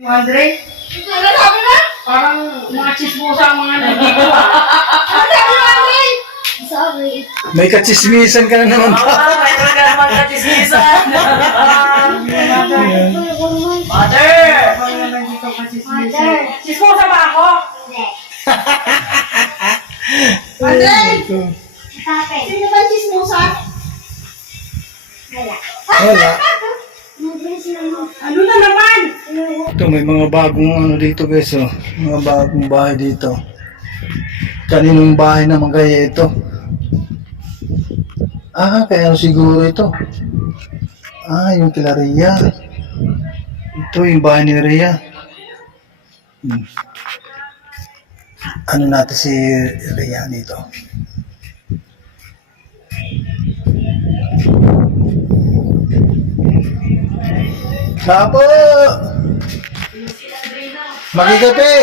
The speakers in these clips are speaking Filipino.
Andre? Ano sabi na? Parang mga chismosa ang mga nandito. Ano sabi na, Andre? Sorry. May katsismisan ka na naman. May talaga naman kachismisan. Mother! Mother. Chismosa ba ako? Andre! Tapos. Sino ba chismosa? Wala. Wala. Ano na naman? Ito, may mga bagong ano dito guys, oh. Mga bagong bahay dito. Kaninong bahay naman kaya ito? Ah, kaya siguro ito. Ah, yung kila Rhea. Ito yung bahay ni Rhea. Ano natin si Rhea dito? Sapo! Magikape!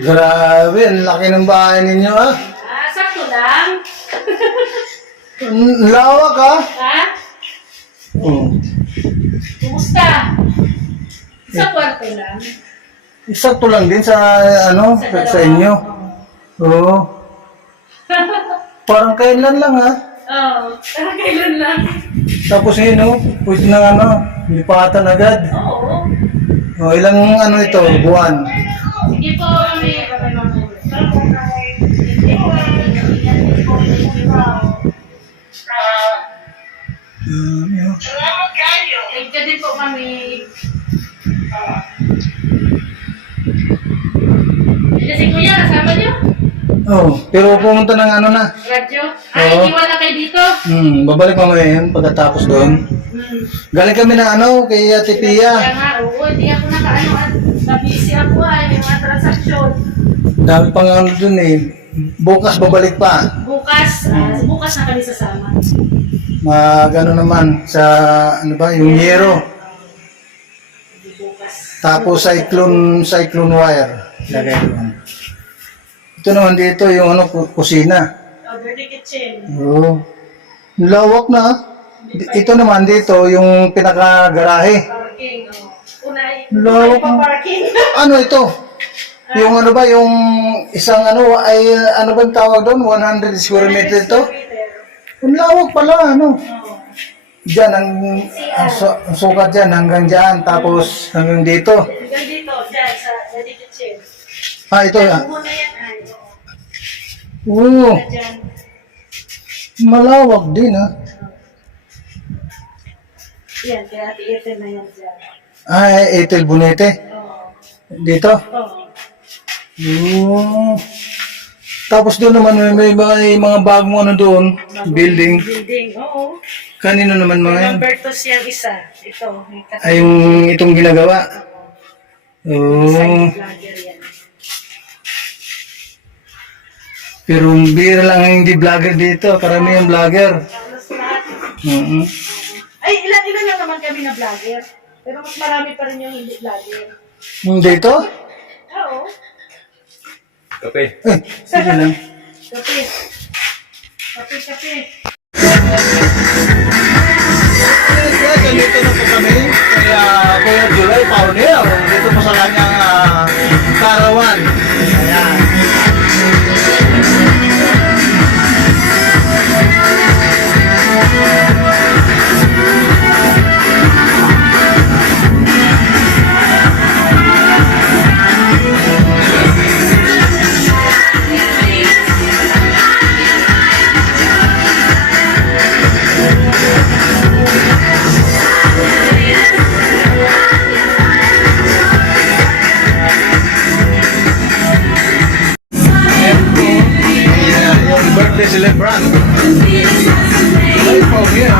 Grabe, ang laki ng bahay ninyo, ah. Sakto lang. Ang lawak, ah. Ha? Oh. Kumusta? Sa kwarto lang. Sakto lang din sa, ano, sa inyo. Oo. Parang kailan lang, ah. Oo. Kailan lang. Tapos yun, oh, pwede na, ano, lipatan agad. Oo. Oh, ilang, ano ito, buwan. Hindi po kami. Nagka din po kami. Kasi kuya, kasama niyo? Oh, pero pumunta ng ano na. Radyo? Ay, Oo. iwan na kayo dito? Babalik mamaya yun pagkatapos doon. Galing kami na ano, kay Ate Kaya Pia. nga, oo, hindi ako nakaano at na-busy ako ay, may mga transaksyon. Dami pang ano dun eh. Bukas babalik pa. Bukas, bukas na kami sasama. Ano naman, sa ano ba, yung Yero. Bukas. Tapos cyclone wire. Lagay doon. Ito naman dito, yung ano, kusina. Oh, dirty kitchen. Oo. Lawak na. Ito naman dito, yung pinaka-garahe. Parking, oh. Unay, Lawak. pa parking. Ano ito? Yung ano ba, yung isang ano, ay ano ba tawag doon? 100 square meter ito? Ang lawak pala, ano? Diyan, ang sukat dyan, hanggang dyan, tapos hanggang dito. Hanggang dito, dyan, sa dirty kitchen. Ah, ito. Muna yan, ay. Oo, Dyan. malawak din, ha? Yan, kaya ati-ete na yan dyan. Ay, Ethel Bonete. Oo. Dito. Oo. Oo. Tapos doon naman, may mga bagong ano doon, building. Building, oo. Kanino naman mga yan? Humbertos yung isa. Ito, may Ay, yung itong ginagawa. Oo. side vlogger yan. Pero bira lang ang hindi vlogger dito. Karamihan vlogger. Halos lahat. Mm-hmm. Ay, ilan lang naman kami na vlogger. Pero mas marami pa rin yung hindi vlogger. Dito? Oo. Kape. Eh, sige lang. Kape. Kape, kape. Kaya dito na po kami. Kaya July, Paunel. Dito po sa kanyang karawan. Ayan. Yung birthday celebrant. Ay, Paunel.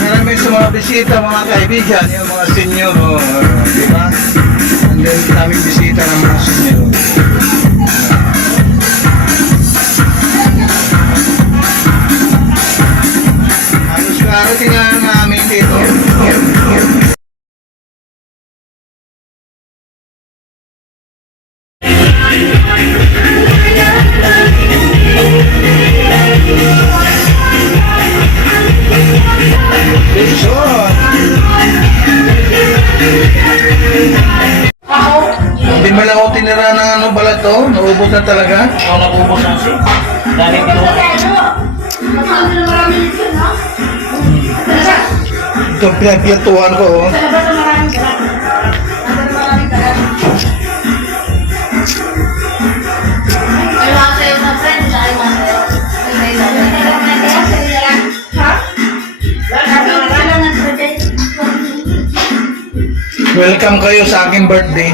Marami sa mga bisita, mga kaibigan, yung mga senior, di ba? And then, daming bisita ng mga senior. Halos karating nga namin dito. Ako. Hindi mo lang ako tinira ng ano balat to. Naubos na talaga. Ikaw nag-ubos ng si. Dahil ginawa. Masama na marami nito, no? Ito ang pinagpintuhan ko. Oh. Sa labas na maraming kalat. Maraming kalat. May mga sa'yo na friend, dahil mga sa'yo. May Ha? Wala na birthday. Welcome kayo sa aking birthday.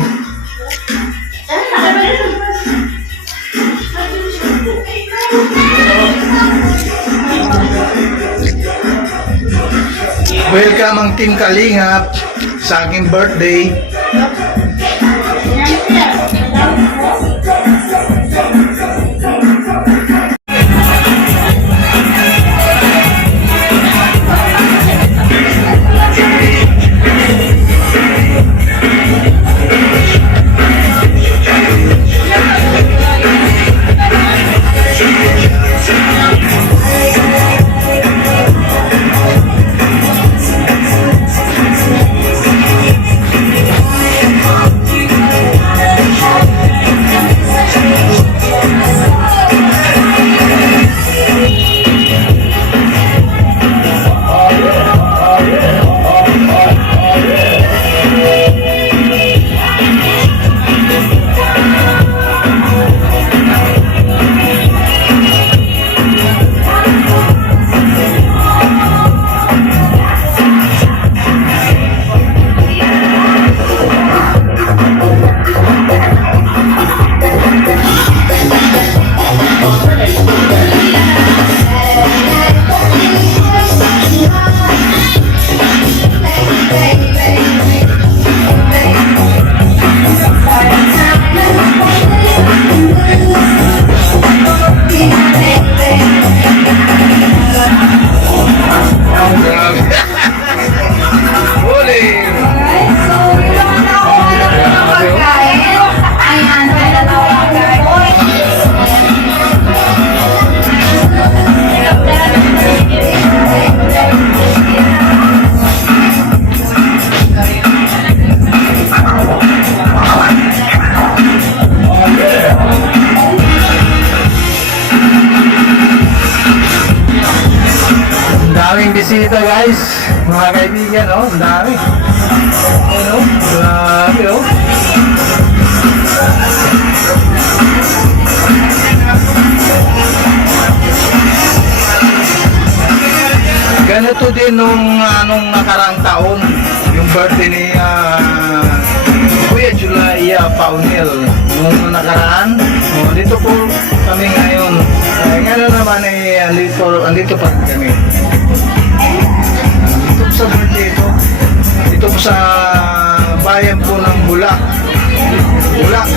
Welcome ang Team Kalingap sa aking birthday. Grabe. Huli. Ang daming bisita guys, mga kaibigan, oh, ang dami. Ano, grabe, oh. Ganito din nung anong nakarang taon, yung birthday ni Kuya July Paunil. Nung nakaraan, dito po kami ngayon. Ngayon naman ay andito pa rin kami. Dito po sa birthday ito. Dito po sa bayan po ng Bulak. Bulak.